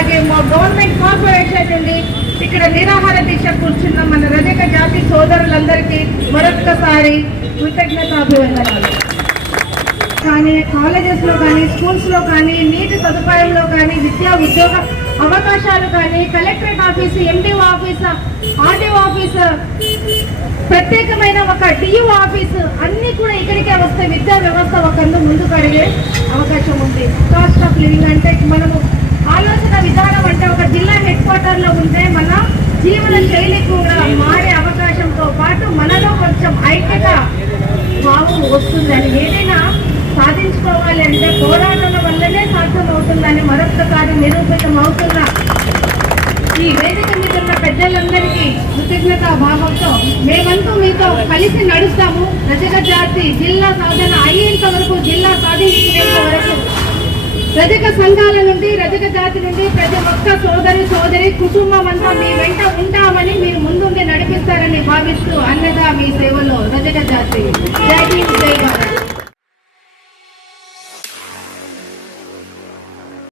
అలాగే మా government corporation నుండి ఇక్కడ నిరాహార దీక్ష కూర్చున్న మన రజక జాతి సోదరులందరికీ మరొక్కసారి కృతజ్ఞతాభివందనాలు. కానీ కాలేజెస్లో కానీ స్కూల్స్లో కానీ నీటి సదుపాయంలో కానీ విద్యా ఉద్యోగ అవకాశాలు కానీ collectorate office, MDO office, RDO office, ప్రత్యేకమైన ఒక డియూ ఆఫీసు అన్నీ కూడా ఇక్కడికే వస్తే విద్యా వ్యవస్థ ఒక ముందుకు అడిగే అవకాశం ఉంది. కాస్ట్ ఆఫ్ లివింగ్ అంటే మనము ఆలోచన విధానం అంటే ఒక జిల్లా హెడ్ క్వార్టర్లో ఉంటే మన జీవన శైలి కూడా మారే అవకాశంతో పాటు మనలో కొంచెం ఐక్యత భావం వస్తుందని, ఏదైనా సాధించుకోవాలి అంటే పోరాటాల వల్లనే సాధ్యమవుతుందని మరొకసారి నిరూపితం అవుతున్న ఈ వేదిక మీద ఉన్న పెద్దలందరికీ కృతజ్ఞతా భావంతో మేమంతా మీతో కలిసి నడుస్తాము. రజక జాతి జిల్లా సాధన అయ్యేంత వరకు, జిల్లా సాధించుకునేంత వరకు రజక సంఘాల నుండి, రజక జాతి నుండి ప్రతి ఒక్క సోదరి కుటుంబం అంతా మీ వెంట ఉంటామని మీరు ముందుండి నడిపిస్తారని భావిస్తూ అన్నగా మీ సేవలో రజక జాతి. జై హింద్, జై భారత్.